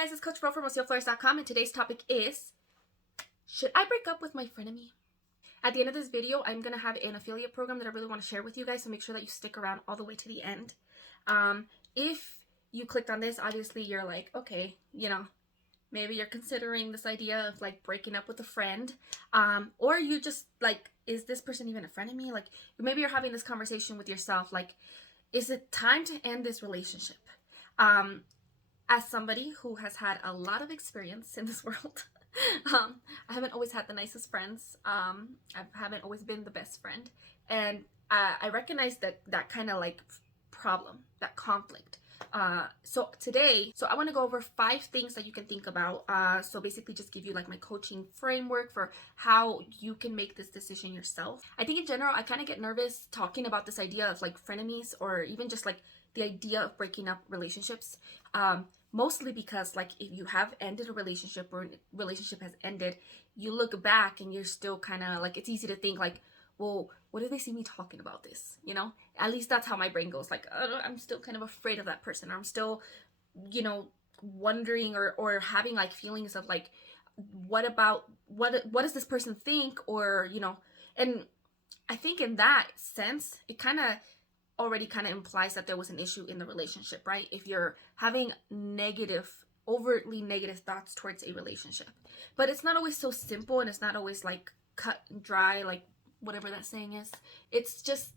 guys, it's Coach Fro from RoseoFlores.com, and today's topic is, should I break up with my frenemy? At the end of this video, I'm going to have an affiliate program that I really want to share with you guys, so make sure that you stick around all the way to the end. If you clicked on this, obviously you're like, okay, maybe you're considering this idea of like breaking up with a friend, or you just like, is this person even a frenemy? Like, maybe you're having this conversation with yourself, like, is it time to end this relationship? As somebody who has had a lot of experience in this world, I haven't always had the nicest friends. I haven't always been the best friend. And I recognize that kind of like problem, that conflict. So I want to go over 5 things that you can think about. So basically just give you like my coaching framework for how you can make this decision yourself. I think in general, I kind of get nervous talking about this idea of like frenemies, or even just like the idea of breaking up relationships. Mostly because like if you have ended a relationship, or a relationship has ended, you look back and you're still kind of like, it's easy to think like, well, what do they see me talking about this? At least that's how my brain goes. Like, I'm still kind of afraid of that person, or I'm still, wondering or having like feelings of like, what does this person think? Or, and I think in that sense, it already kind of implies that there was an issue in the relationship, right? If you're having overtly negative thoughts towards a relationship. But it's not always so simple, and it's not always like cut and dry, like whatever that saying is. It's just,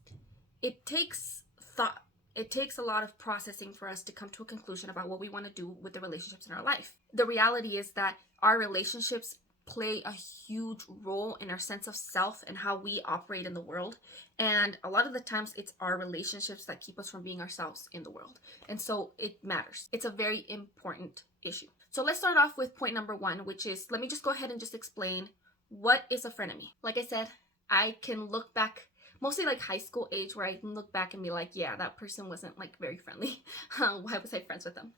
it takes thought. It takes a lot of processing for us to come to a conclusion about what we want to do with the relationships in our life. The reality is that our relationships play a huge role in our sense of self and how we operate in the world. And a lot of the times it's our relationships that keep us from being ourselves in the world. And so it matters. It's a very important issue. So let's start off with point number 1, which is, let me just go ahead and just explain what is a frenemy. Like I said, I can look back, mostly like high school age, where I can look back and be like, yeah, that person wasn't like very friendly. Why was I friends with them?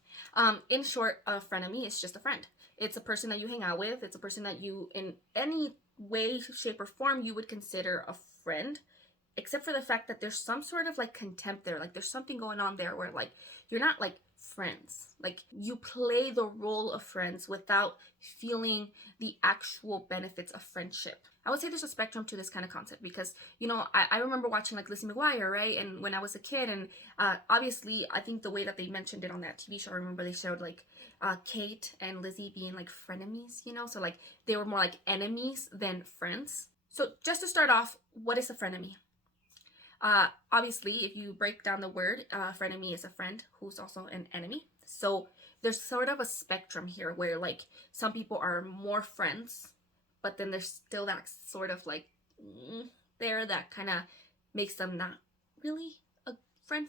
In short, a frenemy is just a friend. It's a person that you hang out with. It's a person that you, in any way, shape, or form, you would consider a friend, except for the fact that there's some sort of like contempt there. Like there's something going on there where like you're not like friends. Like you play the role of friends without feeling the actual benefits of friendship. I would say there's a spectrum to this kind of concept because, I remember watching like Lizzie McGuire, right? And when I was a kid, and obviously I think the way that they mentioned it on that TV show, I remember they showed like Kate and Lizzie being like frenemies, so like they were more like enemies than friends. So just to start off, what is a frenemy? Obviously, if you break down the word, frenemy is a friend who's also an enemy. So there's sort of a spectrum here where like some people are more friends, but then there's still that sort of like there that kind of makes them not really a friend,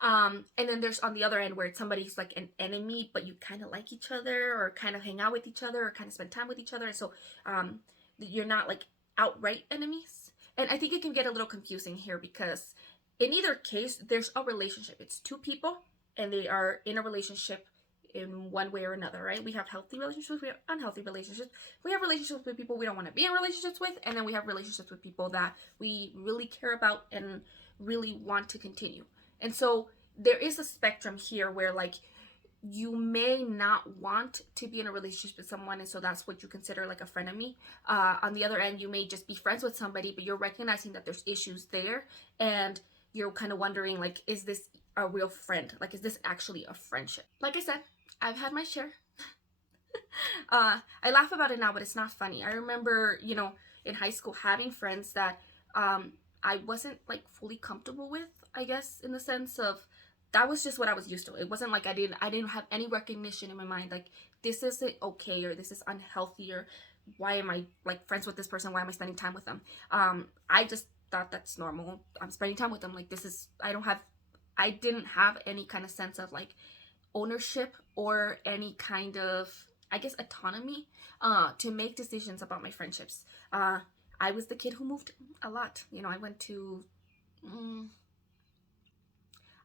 and then there's on the other end where it's somebody who's like an enemy, but you kind of like each other, or kind of hang out with each other, or kind of spend time with each other. So you're not like outright enemies. And I think it can get a little confusing here because in either case, there's a relationship. It's 2 people and they are in a relationship in one way or another, right? We have healthy relationships, we have unhealthy relationships. We have relationships with people we don't want to be in relationships with, and then we have relationships with people that we really care about and really want to continue. And so there is a spectrum here where like you may not want to be in a relationship with someone, and so that's what you consider like a frenemy. On the other end, you may just be friends with somebody, but you're recognizing that there's issues there, and you're kind of wondering like, is this a real friend? Like, is this actually a friendship? Like I said, I've had my share. I laugh about it now, but it's not funny. I remember, in high school having friends that I wasn't like fully comfortable with, I guess, in the sense of that was just what I was used to. It wasn't like I didn't have any recognition in my mind like this isn't okay, or this is unhealthy, or why am I like friends with this person? Why am I spending time with them? I just thought that's normal. I'm spending time with them. Like I didn't have any kind of sense of like ownership or any kind of, I guess, autonomy to make decisions about my friendships. I was the kid who moved a lot.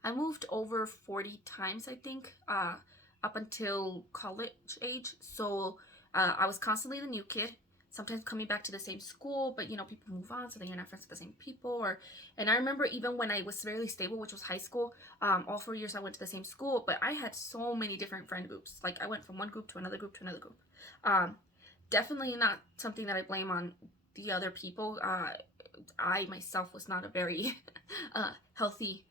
I moved over 40 times, I think, up until college age. So I was constantly the new kid. sometimes coming back to the same school, but you know, people move on, so then you're not friends with the same people. Or, and I remember even when I was fairly stable, which was high school, all 4 years I went to the same school, but I had so many different friend groups. Like I went from one group to another group to another group. Definitely not something that I blame on the other people. I myself was not a very healthy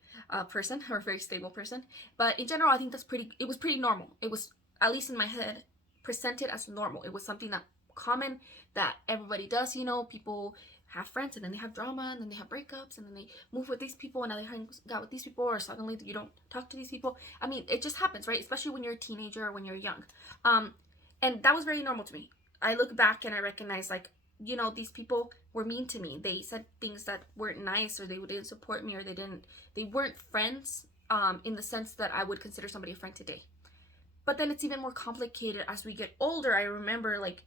person, or a very stable person, but in general, I think it was pretty normal. It was, at least in my head, presented as normal. It was something that common, that everybody does. You know, people have friends and then they have drama and then they have breakups and then they move with these people and now they hang out with these people, or suddenly you don't talk to these people. I mean, it just happens, right? Especially when you're a teenager or when you're young. And that was very normal to me. I look back and I recognize, like, you know, these people were mean to me. They said things that weren't nice, or they didn't support me, or they weren't friends in the sense that I would consider somebody a friend today. But then it's even more complicated as we get older. I remember, like,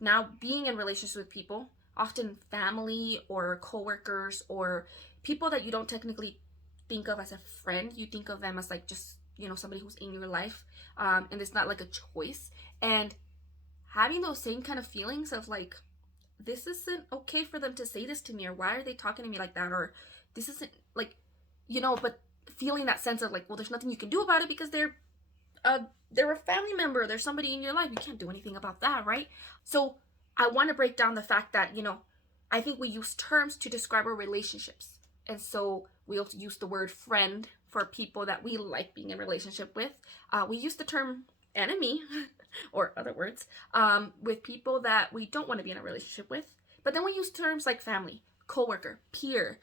now being in relationships with people, often family or coworkers or people that you don't technically think of as a friend. You think of them as like just, you know, somebody who's in your life, and it's not like a choice. And having those same kind of feelings of like, this isn't okay for them to say this to me, or why are they talking to me like that, or this isn't like, you know, but feeling that sense of like, well, there's nothing you can do about it because they're a family member, there's somebody in your life, you can't do anything about that, right? So I want to break down the fact that, you know, I think we use terms to describe our relationships, and so we'll use the word friend for people that we like being in relationship with. We use the term enemy or other words with people that we don't want to be in a relationship with. But then we use terms like family, coworker, peer,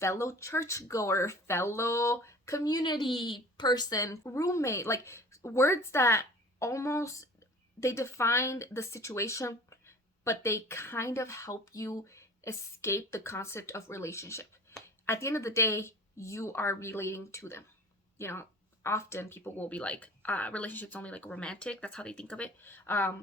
fellow churchgoer, fellow community person, roommate, like words that almost, they define the situation, but they kind of help you escape the concept of relationship. At the end of the day, you are relating to them. You know, often people will be like, relationships only like romantic. That's how they think of it.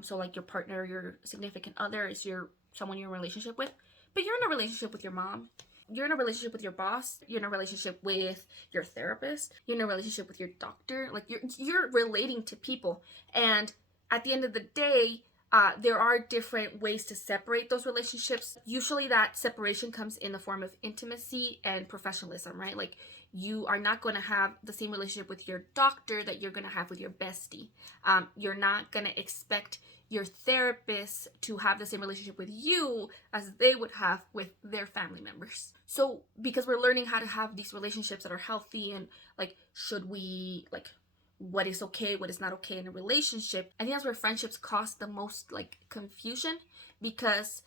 So like your partner, your significant other is someone you're in a relationship with, but you're in a relationship with your mom. You're in a relationship with your boss. You're in a relationship with your therapist. You're in a relationship with your doctor. Like you're relating to people. And at the end of the day, there are different ways to separate those relationships. Usually that separation comes in the form of intimacy and professionalism, right? Like you are not going to have the same relationship with your doctor that you're going to have with your bestie. You're not going to expect your therapist to have the same relationship with you as they would have with their family members. So because we're learning how to have these relationships that are healthy, and like, should we, like, what is okay, what is not okay in a relationship, I think that's where friendships cause the most like confusion, because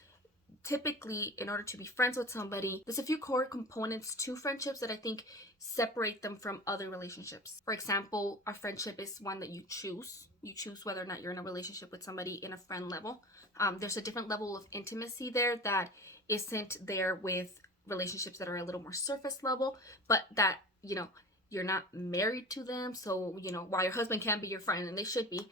typically in order to be friends with somebody, there's a few core components to friendships that I think separate them from other relationships. For example, a friendship is one that you choose whether or not you're in a relationship with somebody in a friend level. There's a different level of intimacy there that isn't there with relationships that are a little more surface level, but that, you know, you're not married to them. So, you know, while your husband can be your friend, and they should be,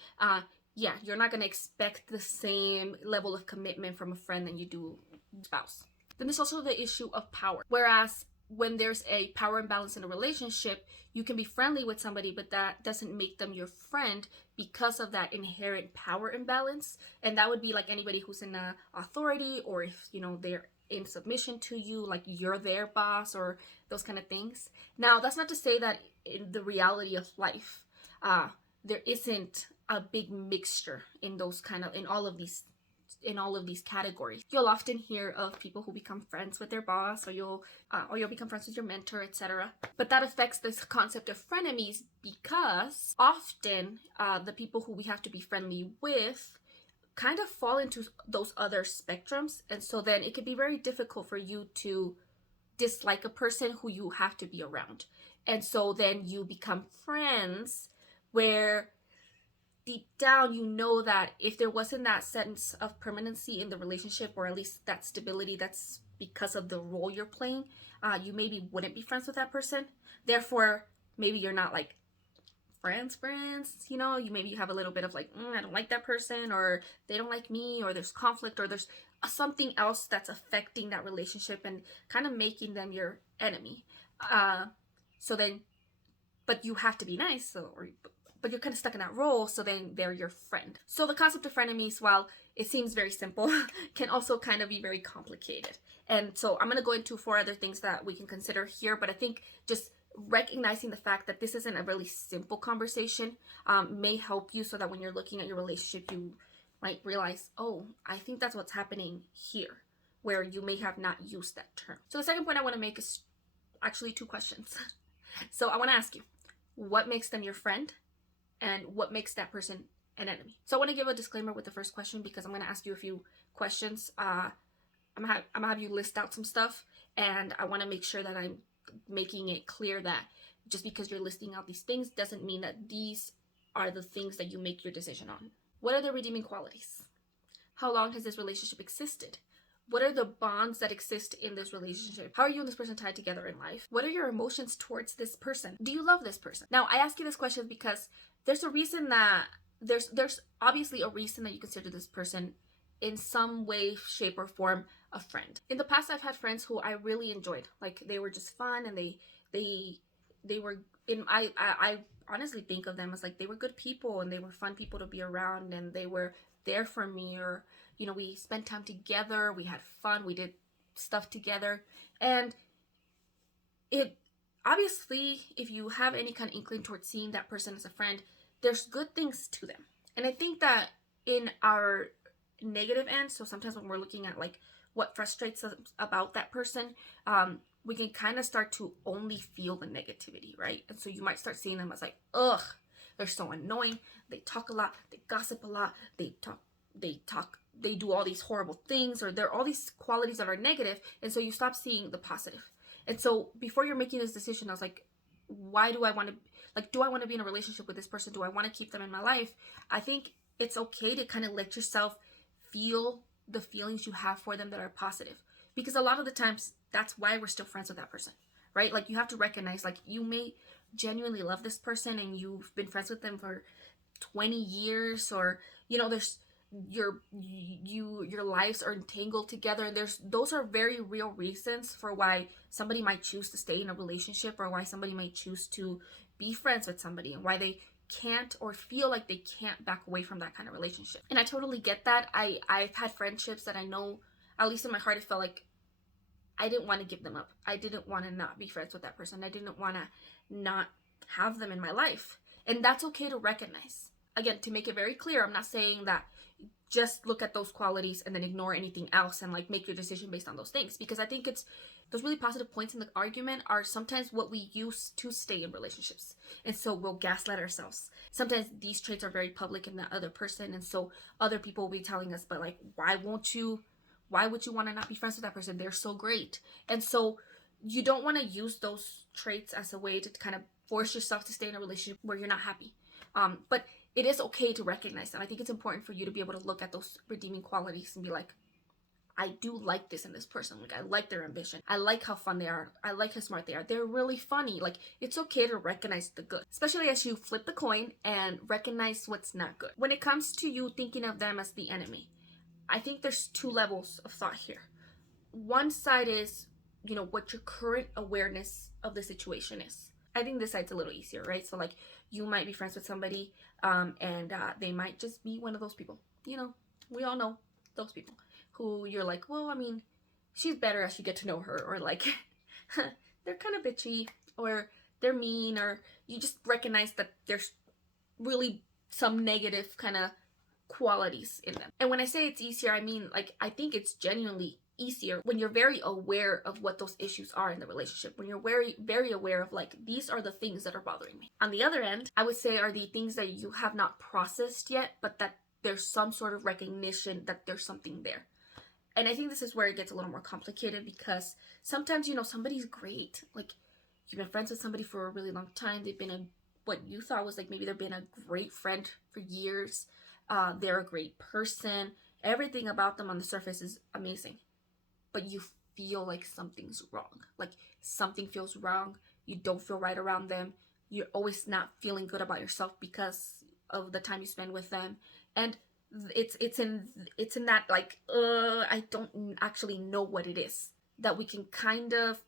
yeah, you're not going to expect the same level of commitment from a friend than you do a spouse. Then there's also the issue of power. Whereas when there's a power imbalance in a relationship, you can be friendly with somebody, but that doesn't make them your friend because of that inherent power imbalance. And that would be like anybody who's in a authority, or if, you know, they're in submission to you, like you're their boss, or those kind of things. Now, that's not to say that in the reality of life, there isn't a big mixture in those kind of, in all of these categories. You'll often hear of people who become friends with their boss, or you'll become friends with your mentor, etc. But that affects this concept of frenemies, because often the people who we have to be friendly with kind of fall into those other spectrums, and so then it could be very difficult for you to dislike a person who you have to be around. And so then you become friends where deep down you know that if there wasn't that sense of permanency in the relationship, or at least that stability that's because of the role you're playing, you maybe wouldn't be friends with that person. Therefore, maybe you're not like friends, you know, you have a little bit of like, I don't like that person, or they don't like me, or there's conflict, or there's something else that's affecting that relationship and kind of making them your enemy. So then, but you have to be nice, so, or but you're kind of stuck in that role, so then they're your friend. So the concept of frenemies, while it seems very simple, can also kind of be very complicated. And so I'm going to go into 4 other things that we can consider here, but I think just recognizing the fact that this isn't a really simple conversation may help you, so that when you're looking at your relationship, you might realize, oh, I think that's what's happening here, where you may have not used that term. So the second point I want to make is actually 2 questions. So I want to ask you, what makes them your friend, and what makes that person an enemy? So I want to give a disclaimer with the first question, because I'm going to ask you a few questions. I'm gonna have you list out some stuff, and I want to make sure that I'm making it clear that just because you're listing out these things doesn't mean that these are the things that you make your decision on. What are the redeeming qualities? How long has this relationship existed? What are the bonds that exist in this relationship? How are you and this person tied together in life? What are your emotions towards this person? Do you love this person? Now, I ask you this question because there's a reason that there's obviously a reason that you consider this person in some way, shape, or form a friend. In the past, I've had friends who I really enjoyed. Like, they were just fun, and they were in I honestly think of them as like they were good people, and they were fun people to be around, and they were there for me, or you know, we spent time together, we had fun, we did stuff together. And it obviously, if you have any kind of inkling towards seeing that person as a friend, there's good things to them. And I think that in our negative end, so sometimes when we're looking at like what frustrates us about that person, we can kind of start to only feel the negativity, right? And so you might start seeing them as like, ugh, they're so annoying, they talk a lot, they gossip a lot, they do all these horrible things, or there are all these qualities that are negative, and so you stop seeing the positive. And so before you're making this decision, I was like, why do I want to, like, do I want to be in a relationship with this person? Do I want to keep them in my life? I think it's okay to kind of let yourself feel the feelings you have for them that are positive, because a lot of the times that's why we're still friends with that person, right? Like, you have to recognize, like, you may genuinely love this person and you've been friends with them for 20 years, or you know, there's your lives are entangled together, and those are very real reasons for why somebody might choose to stay in a relationship, or why somebody might choose to be friends with somebody, and why they can't or feel like they can't back away from that kind of relationship. And I totally get that. I've had friendships that I know, at least in my heart, it felt like I didn't want to give them up. I didn't want to not be friends with that person. I didn't want to not have them in my life. And that's okay to recognize. Again, to make it very clear, I'm not saying that just look at those qualities and then ignore anything else and like make your decision based on those things, because I think it's those really positive points in the argument are sometimes what we use to stay in relationships. And so we'll gaslight ourselves. Sometimes these traits are very public in that other person, and so other people will be telling us, but like, why would you want to not be friends with that person? They're so great. And so you don't want to use those traits as a way to kind of force yourself to stay in a relationship where you're not happy. But it is okay to recognize them. I think it's important for you to be able to look at those redeeming qualities and be like, I do like this in this person. Like, I like their ambition. I like how fun they are. I like how smart they are. They're really funny. Like, it's okay to recognize the good, especially as you flip the coin and recognize what's not good. When it comes to you thinking of them as the enemy, I think there's 2 levels of thought here. One side is, you know, what your current awareness of the situation is. I think this side's a little easier, right? So like, you might be friends with somebody, and they might just be one of those people. You know, we all know those people who you're like, well, I mean, she's better as you get to know her, or like, they're kind of bitchy, or they're mean, or you just recognize that there's really some negative kind of qualities in them. And when I say it's easier, I mean, like, I think it's genuinely easier when you're very aware of what those issues are in the relationship, when you're very, very aware of like, these are the things that are bothering me. On the other end, I would say are the things that you have not processed yet, but that there's some sort of recognition that there's something there. And I think this is where it gets a little more complicated, because sometimes, you know, somebody's great. Like, you've been friends with somebody for a really long time. They've been what you thought was like, maybe they've been a great friend for years. They're a great person. Everything about them on the surface is amazing. But you feel like something's wrong. Like, something feels wrong. You don't feel right around them. You're always not feeling good about yourself because of the time you spend with them. And it's in that like, I don't actually know what it is, that we can kind of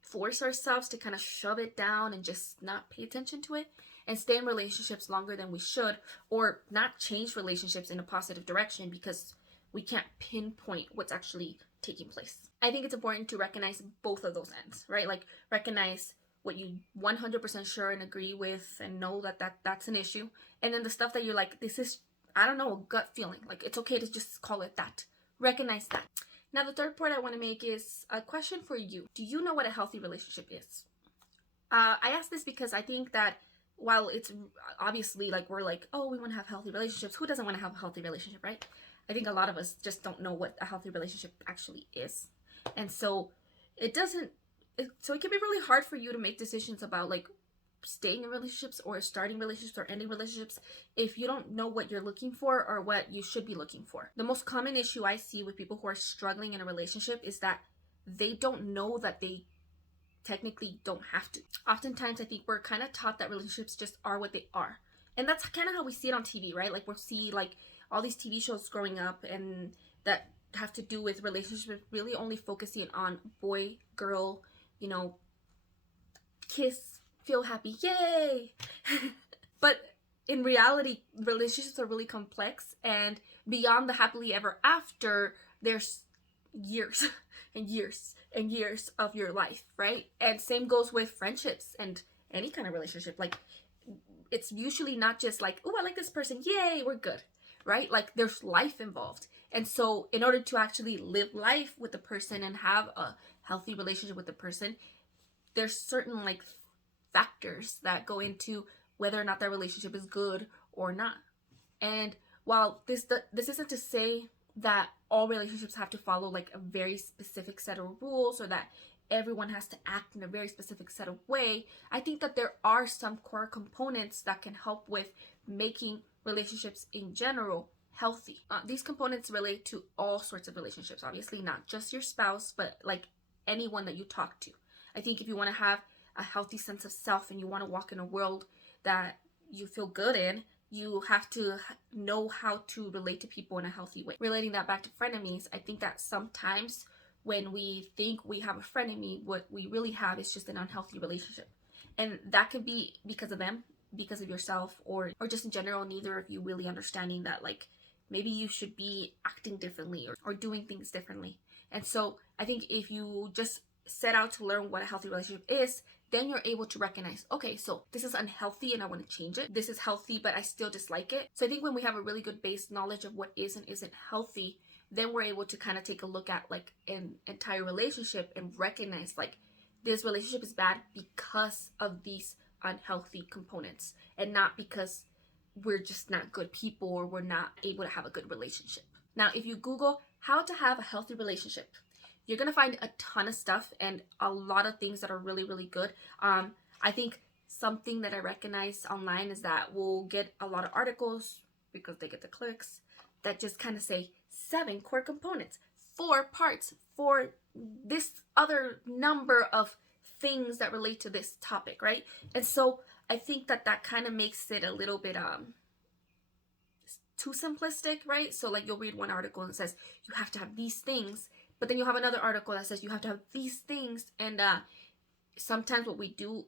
force ourselves to kind of shove it down and just not pay attention to it. and stay in relationships longer than we should, or not change relationships in a positive direction because we can't pinpoint what's actually taking place. I think it's important to recognize both of those ends, right? Like recognize what you 100% sure and agree with and know that's an issue, and then the stuff that you're like, this is, I don't know, a gut feeling. Like it's okay to just call it that. Recognize that. Now the third point I want to make is a question for you. Do you know what a healthy relationship is? I ask this because I think that while it's obviously like we're like, oh, we want to have healthy relationships. Who doesn't want to have a healthy relationship, right? I think a lot of us just don't know what a healthy relationship actually is. And so it doesn't, so it can be really hard for you to make decisions about like staying in relationships or starting relationships or ending relationships if you don't know what you're looking for or what you should be looking for. The most common issue I see with people who are struggling in a relationship is that they don't know that they technically don't have to. Oftentimes I think we're kind of taught that relationships just are what they are. And that's kind of how we see it on TV, right? Like we'll see like all these TV shows growing up and that have to do with relationships really only focusing on boy, girl, you know, kiss, feel happy, yay. But in reality, relationships are really complex, and beyond the happily ever after, there's years and years and years of your life, right? And same goes with friendships and any kind of relationship. Like it's usually not just like, oh, I like this person, yay, we're good, right? Like there's life involved. And so in order to actually live life with the person and have a healthy relationship with the person, there's certain like factors that go into whether or not that relationship is good or not. And while this isn't to say that all relationships have to follow like a very specific set of rules or that everyone has to act in a very specific set of way, I think that there are some core components that can help with making relationships in general healthy. These components relate to all sorts of relationships, obviously not just your spouse, but like anyone that you talk to. I think if you want to have a healthy sense of self and you want to walk in a world that you feel good in, you have to know how to relate to people in a healthy way. Relating that back to frenemies, I think that sometimes when we think we have a frenemy, what we really have is just an unhealthy relationship. And that could be because of them, because of yourself, or just in general, neither of you really understanding that like maybe you should be acting differently or doing things differently. And so I think if you just set out to learn what a healthy relationship is, then you're able to recognize, okay, so this is unhealthy and I want to change it. This is healthy, but I still dislike it. So I think when we have a really good base knowledge of what is and isn't healthy, then we're able to kind of take a look at like an entire relationship and recognize like this relationship is bad because of these unhealthy components and not because we're just not good people or we're not able to have a good relationship. Now, if you Google how to have a healthy relationship, you're going to find a ton of stuff and a lot of things that are really, really good. I think something that I recognize online is that we'll get a lot of articles because they get the clicks that just kind of say 7 core components, 4 parts for this other number of things that relate to this topic, right? And so I think that kind of makes it a little bit too simplistic, right? So like you'll read one article and it says you have to have these things, but then you'll have another article that says you have to have these things. And sometimes what we do,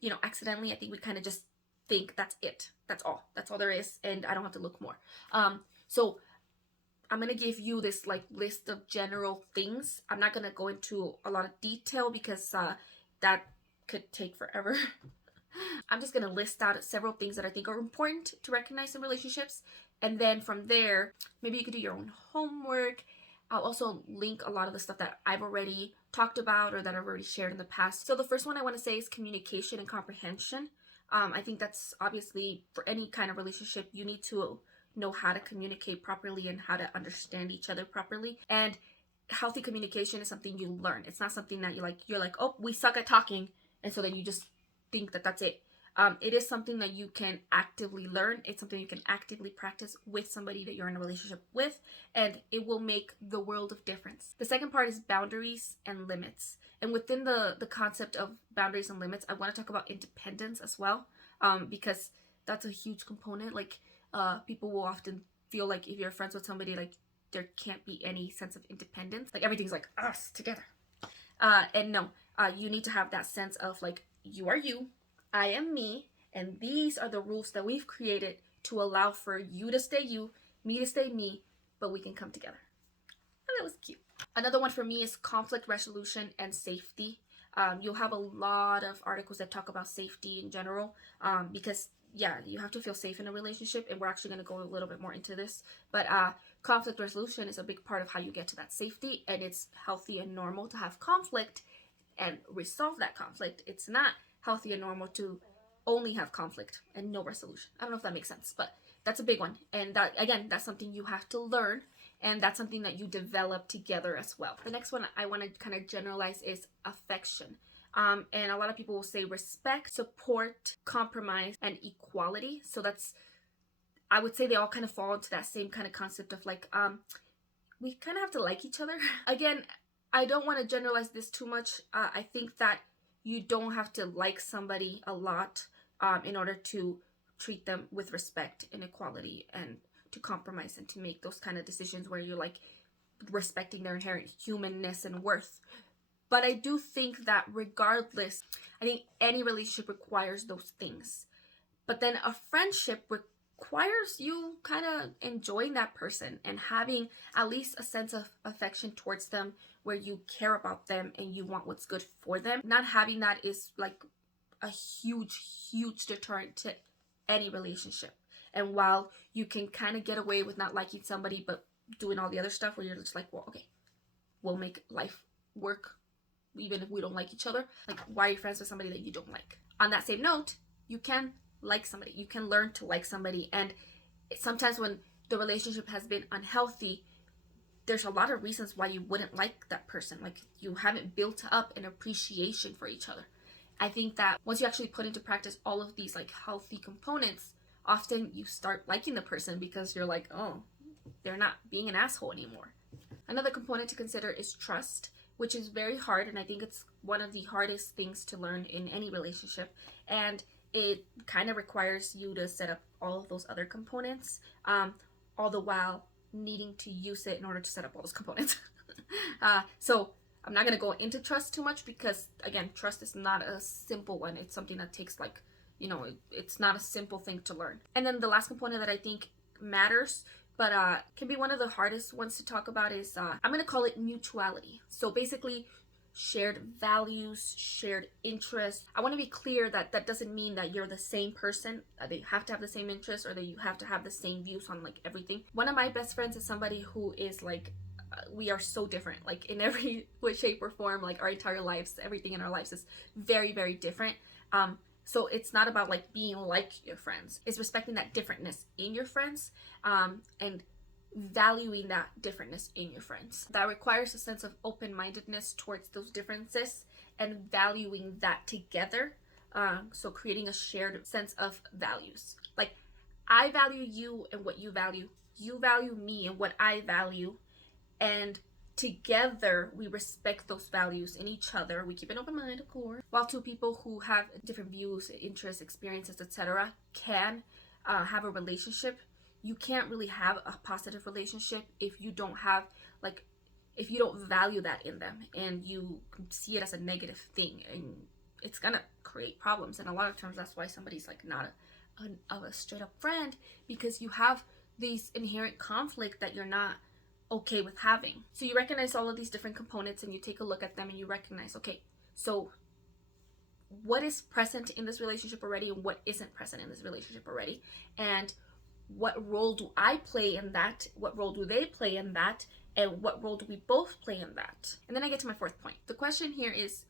you know, accidentally, I think we kind of just think that's it. That's all there is. And I don't have to look more. So I'm going to give you this like list of general things. I'm not going to go into a lot of detail because that could take forever. I'm just going to list out several things that I think are important to recognize in relationships. And then from there, maybe you could do your own homework. I'll also link a lot of the stuff that I've already talked about or that I've already shared in the past. So the first one I want to say is communication and comprehension. I think that's obviously for any kind of relationship, you need to know how to communicate properly and how to understand each other properly. And healthy communication is something you learn. It's not something that you're like, oh, we suck at talking, and so then you just think that that's it. It is something that you can actively learn. It's something you can actively practice with somebody that you're in a relationship with, and it will make the world of difference. The second part is boundaries and limits. And within the concept of boundaries and limits, I want to talk about independence as well, because that's a huge component. Like people will often feel like if you're friends with somebody, like there can't be any sense of independence. Like everything's like us together. And no, you need to have that sense of like, you are you, I am me, And these are the rules that we've created to allow for you to stay you, me to stay me, but we can come together. And that was cute. Another one for me is conflict resolution and safety. You'll have a lot of articles that talk about safety in general, because yeah, you have to feel safe in a relationship, and we're actually going to go a little bit more into this. But conflict resolution is a big part of how you get to that safety, and it's healthy and normal to have conflict and resolve that conflict. It's not healthy and normal to only have conflict and no resolution. I don't know if that makes sense, but that's a big one. And that, again, that's something you have to learn, and that's something that you develop together as well. The next one I want to kind of generalize is affection. And a lot of people will say respect, support, compromise, and equality. So that's, I would say they all kind of fall into that same kind of concept of like, we kind of have to like each other. Again, I don't want to generalize this too much. I think that you don't have to like somebody a lot in order to treat them with respect and equality, and to compromise and to make those kind of decisions where you're like respecting their inherent humanness and worth. But I do think that regardless, I think any relationship requires those things. But then a friendship requires you kind of enjoying that person and having at least a sense of affection towards them, where you care about them and you want what's good for them. Not having that is like a huge deterrent to any relationship. And while you can kind of get away with not liking somebody but doing all the other stuff where you're just like, well, okay, we'll make life work even if we don't like each other. Like, why are you friends with somebody that you don't like? On that same note, you can like somebody. You can learn to like somebody. And sometimes when the relationship has been unhealthy, there's a lot of reasons why you wouldn't like that person. Like, you haven't built up an appreciation for each other. I think that once you actually put into practice all of these like healthy components, often you start liking the person because you're like, oh, they're not being an asshole anymore. Another component to consider is trust, which is very hard, and I think it's one of the hardest things to learn in any relationship. And it kind of requires you to set up all of those other components, all the while needing to use it in order to set up all those components. So I'm not going to go into trust too much because, again, trust is not a simple one. It's something that takes like, it's not a simple thing to learn. And then the last component that I think matters, but can be one of the hardest ones to talk about, is I'm going to call it mutuality. So basically, shared values, shared interests. I want to be clear that that doesn't mean that you're the same person. They have to have the same interests, or that you have to have the same views on like everything. One of my best friends is somebody who is like, we are so different, like in every way, shape, or form. Like, our entire lives, everything in our lives is very, very different. So it's not about like being like your friends. It's respecting that differentness in your friends, and valuing that differentness in your friends. That requires a sense of open-mindedness towards those differences and valuing that together. So creating a shared sense of values. Like, I value you and what you value me and what I value, and together we respect those values in each other. We keep an open mind, of course. While two people who have different views, interests, experiences, etc. can have a relationship, you can't really have a positive relationship if you don't have like, if you don't value that in them and you see it as a negative thing, and it's gonna create problems. And a lot of times that's why somebody's like not a straight up friend, because you have these inherent conflict that you're not okay with having. So you recognize all of these different components and you take a look at them and you recognize, okay, so what is present in this relationship already and what isn't present in this relationship already, and what role do I play in that, what role do they play in that, and what role do we both play in that. And then I get to my fourth point. The question here is,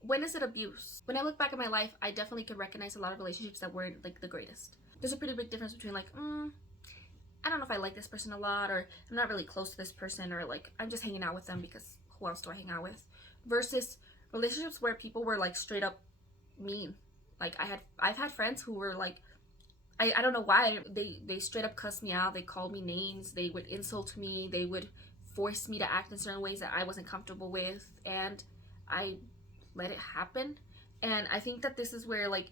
when is it abuse? When I look back at my life, I definitely could recognize a lot of relationships that weren't like the greatest. There's a pretty big difference between like, I don't know if I like this person a lot, or I'm not really close to this person, or like I'm just hanging out with them because who else do I hang out with, versus relationships where people were like straight up mean. Like I've had friends who were like, I don't know why, they straight up cussed me out. They called me names, they would insult me, they would force me to act in certain ways that I wasn't comfortable with, and I let it happen. And I think that this is where, like,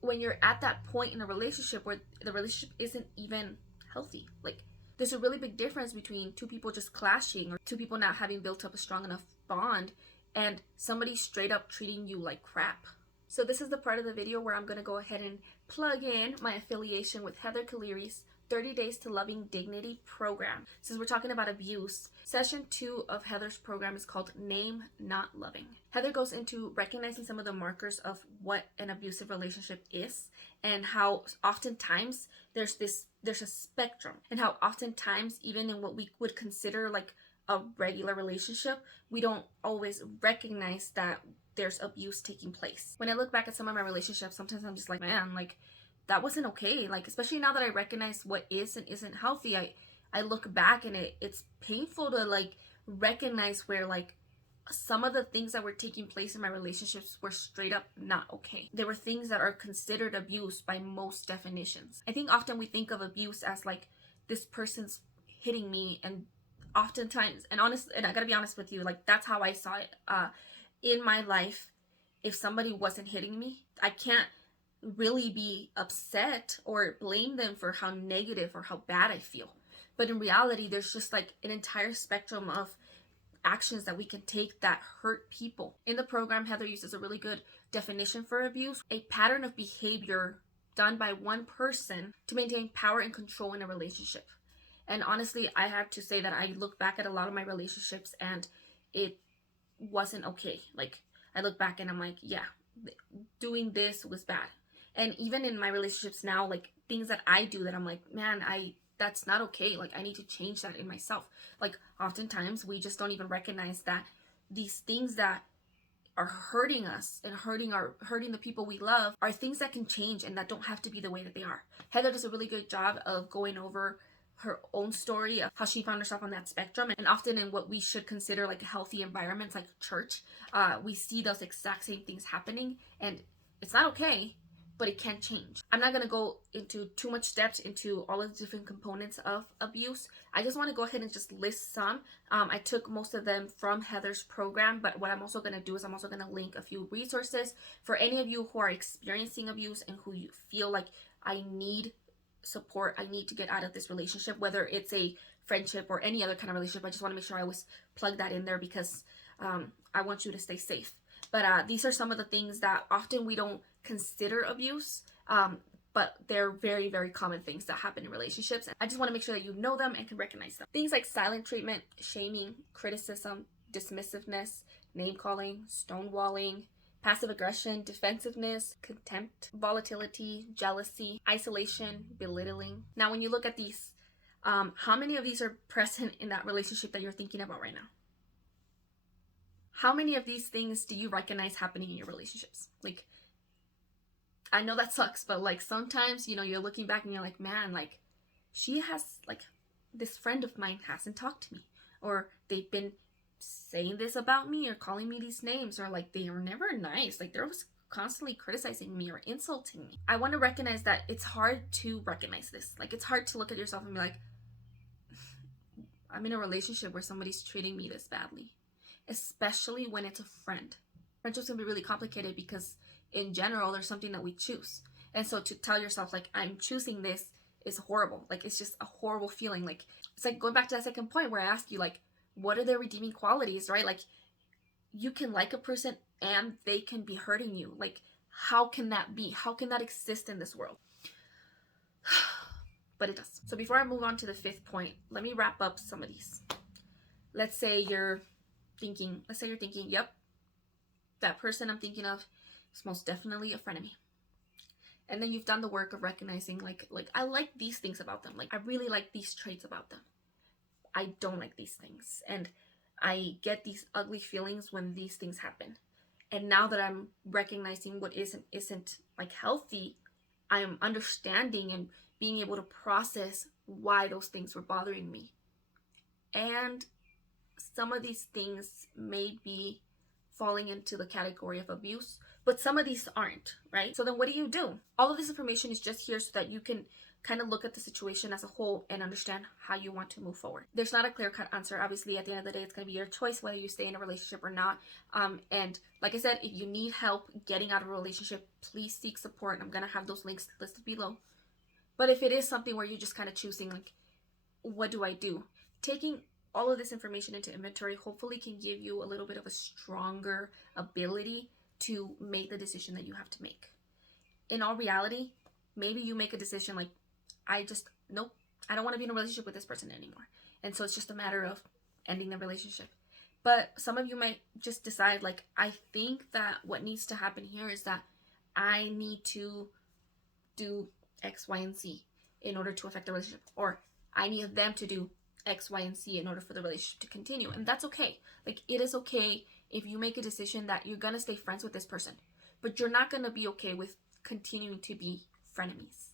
when you're at that point in a relationship where the relationship isn't even healthy, like, there's a really big difference between two people just clashing, or two people not having built up a strong enough bond, and somebody straight up treating you like crap. So this is the part of the video where I'm going to go ahead and plug in my affiliation with Heather Kaliri's 30 Days to Loving Dignity program. Since we're talking about abuse, session 2 of Heather's program is called Name Not Loving. Heather goes into recognizing some of the markers of what an abusive relationship is, and how oftentimes there's a spectrum, and how oftentimes even in what we would consider like a regular relationship, we don't always recognize that there's abuse taking place. When I look back at some of my relationships, sometimes I'm just like, man, like that wasn't okay. Like, especially now that I recognize what is and isn't healthy, I look back and it's painful to like recognize where like some of the things that were taking place in my relationships were straight up not okay. There were things that are considered abuse by most definitions. I think often we think of abuse as like this person's hitting me, and oftentimes, and I gotta be honest with you, like that's how I saw it in my life. If somebody wasn't hitting me, I can't really be upset or blame them for how negative or how bad I feel. But in reality, there's just like an entire spectrum of actions that we can take that hurt people. In the program, Heather uses a really good definition for abuse: a pattern of behavior done by one person to maintain power and control in a relationship. And honestly, I have to say that I look back at a lot of my relationships and it wasn't okay. Like, I look back and I'm like, yeah, doing this was bad. And even in my relationships now, like things that I do that I'm like, man, that's not okay. Like, I need to change that in myself. Like, oftentimes we just don't even recognize that these things that are hurting us and hurting the people we love are things that can change and that don't have to be the way that they are. Heather does a really good job of going over her own story of how she found herself on that spectrum. And often in what we should consider like healthy environments like church, we see those exact same things happening, and it's not okay, but it can change. I'm not going to go into too much depth into all of the different components of abuse. I just want to go ahead and just list some. I took most of them from Heather's program, but what I'm also going to do is I'm also going to link a few resources for any of you who are experiencing abuse and who you feel like, I need support, I need to get out of this relationship, whether it's a friendship or any other kind of relationship. I just want to make sure I always plug that in there because I want you to stay safe. But these are some of the things that often we don't consider abuse, but they're very, very common things that happen in relationships. I just want to make sure that you know them and can recognize them. Things like silent treatment, shaming, criticism, dismissiveness, name calling, stonewalling, passive aggression, defensiveness, contempt, volatility, jealousy, isolation, belittling. Now, when you look at these, how many of these are present in that relationship that you're thinking about right now? How many of these things do you recognize happening in your relationships? Like, I know that sucks, but like sometimes, you know, you're looking back and you're like, man, like she has, like, this friend of mine hasn't talked to me, or they've been saying this about me or calling me these names, or like they were never nice, like they're always constantly criticizing me or insulting me. I want to recognize that it's hard to recognize this. Like, it's hard to look at yourself and be like, I'm in a relationship where somebody's treating me this badly, especially when it's a friend. Friendships can be really complicated because in general there's something that we choose, and so to tell yourself like, I'm choosing this is horrible. Like, it's just a horrible feeling. Like, it's like going back to that second point where I asked you, like, what are their redeeming qualities, right? Like, you can like a person and they can be hurting you. Like, how can that be? How can that exist in this world? But it does. So before I move on to the 5th point, let me wrap up some of these. Let's say you're thinking, yep, that person I'm thinking of is most definitely a frenemy. And then you've done the work of recognizing like I like these things about them. Like, I really like these traits about them. I don't like these things. And I get these ugly feelings when these things happen. And now that I'm recognizing what isn't like healthy, I am understanding and being able to process why those things were bothering me. And some of these things may be falling into the category of abuse, but some of these aren't, right? So then what do? All of this information is just here so that you can kind of look at the situation as a whole and understand how you want to move forward. There's not a clear-cut answer. Obviously, at the end of the day, it's going to be your choice whether you stay in a relationship or not. And like I said, if you need help getting out of a relationship, please seek support. I'm going to have those links listed below. But if it is something where you're just kind of choosing, like, what do I do? Taking all of this information into inventory hopefully can give you a little bit of a stronger ability to make the decision that you have to make. In all reality, maybe you make a decision like, nope, I don't want to be in a relationship with this person anymore. And so it's just a matter of ending the relationship. But some of you might just decide like, I think that what needs to happen here is that I need to do X, Y, and Z in order to affect the relationship. Or I need them to do X, Y, and Z in order for the relationship to continue. And that's okay. Like, it is okay if you make a decision that you're going to stay friends with this person, but you're not going to be okay with continuing to be frenemies.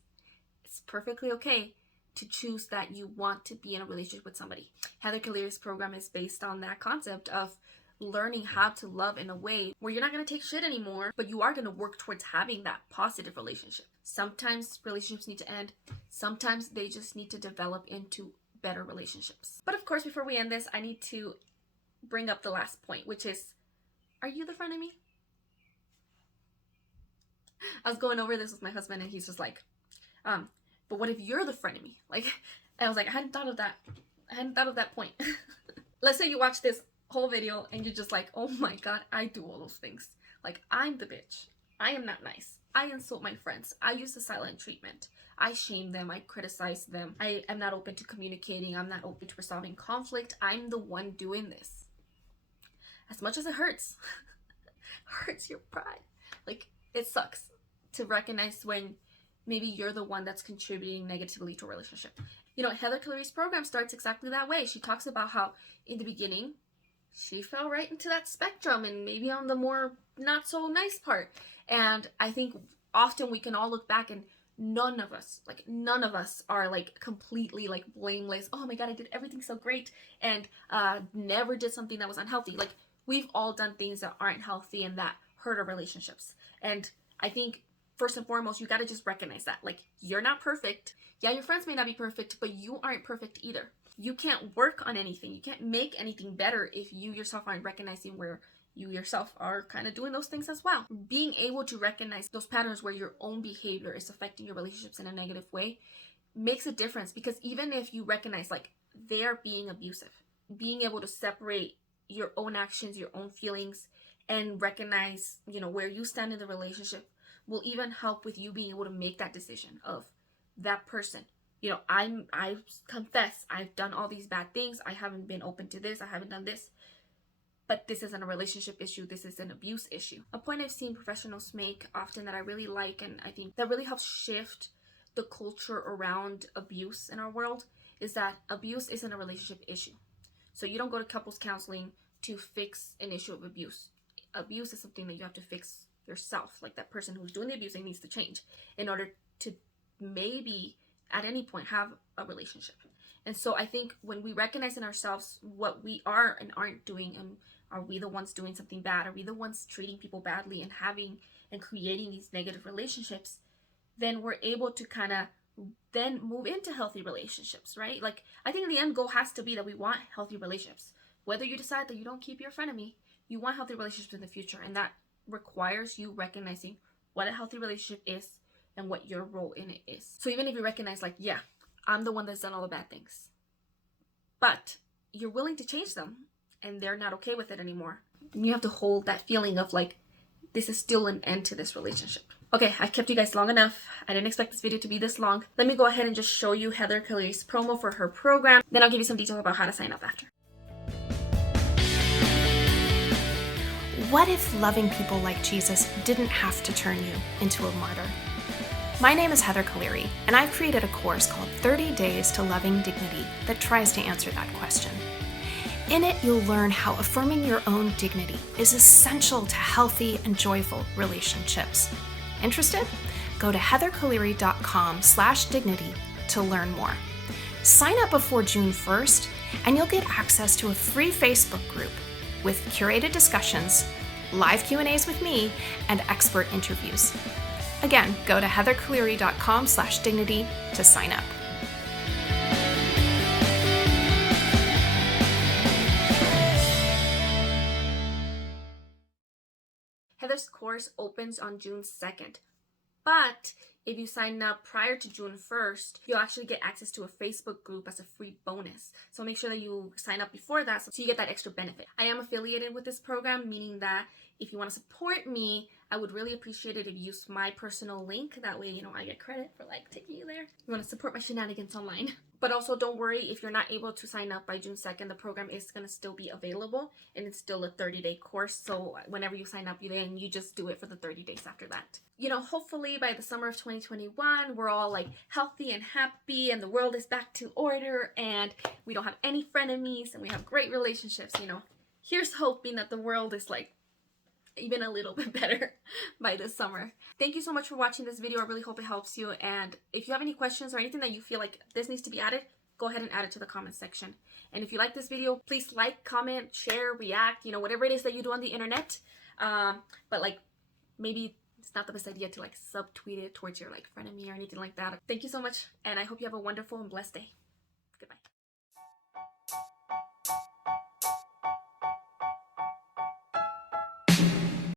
It's perfectly okay to choose that you want to be in a relationship with somebody. Heather Cleary's program is based on that concept of learning how to love in a way where you're not going to take shit anymore, but you are going to work towards having that positive relationship. Sometimes relationships need to end. Sometimes they just need to develop into better relationships. But of course, before we end this, I need to bring up the last point, which is, are you the frenemy? I was going over this with my husband and he's just like, but what if you're the frenemy? Like, I was like, I hadn't thought of that point. Let's say you watch this whole video and you're just like, oh my god, I do all those things. Like, I'm the bitch. I am not nice. I insult my friends. I use the silent treatment. I shame them. I criticize them. I am not open to communicating. I'm not open to resolving conflict. I'm the one doing this. As much as it hurts, hurts your pride. Like, it sucks to recognize when maybe you're the one that's contributing negatively to a relationship. You know, Heather Cleary's program starts exactly that way. She talks about how in the beginning, she fell right into that spectrum and maybe on the more not so nice part. And I think often we can all look back and none of us are like completely like blameless. Oh my god, I did everything so great and never did something that was unhealthy. Like, we've all done things that aren't healthy and that hurt our relationships. And I think first and foremost, you got to just recognize that. Like, you're not perfect. Yeah, your friends may not be perfect, but you aren't perfect either. You can't work on anything. You can't make anything better if you yourself aren't recognizing where you yourself are kind of doing those things as well. Being able to recognize those patterns where your own behavior is affecting your relationships in a negative way makes a difference, because even if you recognize like they're being abusive, being able to separate your own actions, your own feelings, and recognize, you know, where you stand in the relationship will even help with you being able to make that decision of that person. You know, I confess I've done all these bad things. I haven't been open to this. I haven't done this. But this isn't a relationship issue. This is an abuse issue. A point I've seen professionals make often that I really like, and I think that really helps shift the culture around abuse in our world, is that abuse isn't a relationship issue. So you don't go to couples counseling to fix an issue of abuse. Abuse is something that you have to fix yourself. Like, that person who's doing the abusing needs to change in order to maybe at any point have a relationship. And so I think when we recognize in ourselves what we are and aren't doing, and are we the ones doing something bad? Are we the ones treating people badly and having and creating these negative relationships? Then we're able to kind of then move into healthy relationships, right? Like, I think the end goal has to be that we want healthy relationships. Whether you decide that you don't keep your frenemy, you want healthy relationships in the future. And that requires you recognizing what a healthy relationship is and what your role in it is. So even if you recognize like, yeah, I'm the one that's done all the bad things, but you're willing to change them and they're not okay with it anymore, you have to hold that feeling of like, this is still an end to this relationship. Okay, I kept you guys long enough. I didn't expect this video to be this long. Let me go ahead and just show you Heather Cleary's promo for her program. Then I'll give you some details about how to sign up after. What if loving people like Jesus didn't have to turn you into a martyr? My name is Heather Cleary, and I've created a course called 30 Days to Loving Dignity that tries to answer that question. In it, you'll learn how affirming your own dignity is essential to healthy and joyful relationships. Interested? Go to heathercleary.com/dignity to learn more. Sign up before June 1st, and you'll get access to a free Facebook group with curated discussions, live Q&As with me, and expert interviews. Again, go to heathercleary.com/dignity to sign up. Heather's course opens on June 2nd, but if you sign up prior to June 1st, you'll actually get access to a Facebook group as a free bonus. So make sure that you sign up before that so you get that extra benefit. I am affiliated with this program, meaning that If you want to support me, I would really appreciate it if you use my personal link. That way, you know, I get credit for like taking you there. You want to support my shenanigans online. But also don't worry if you're not able to sign up by June 2nd, the program is going to still be available, and it's still a 30-day course. So whenever you sign up, you just do it for the 30 days after that. You know, hopefully by the summer of 2021, we're all like healthy and happy and the world is back to order and we don't have any frenemies and we have great relationships, you know. Here's hoping that the world is like even a little bit better by this summer. Thank you so much for watching this video. I really hope it helps you. And if you have any questions or anything that you feel like this needs to be added, go ahead and add it to the comment section. And if you like this video, please like, comment, share, react, you know, whatever it is that you do on the internet. But like, maybe it's not the best idea to like subtweet it towards your like frenemy or anything like that. Thank you so much, and I hope you have a wonderful and blessed day.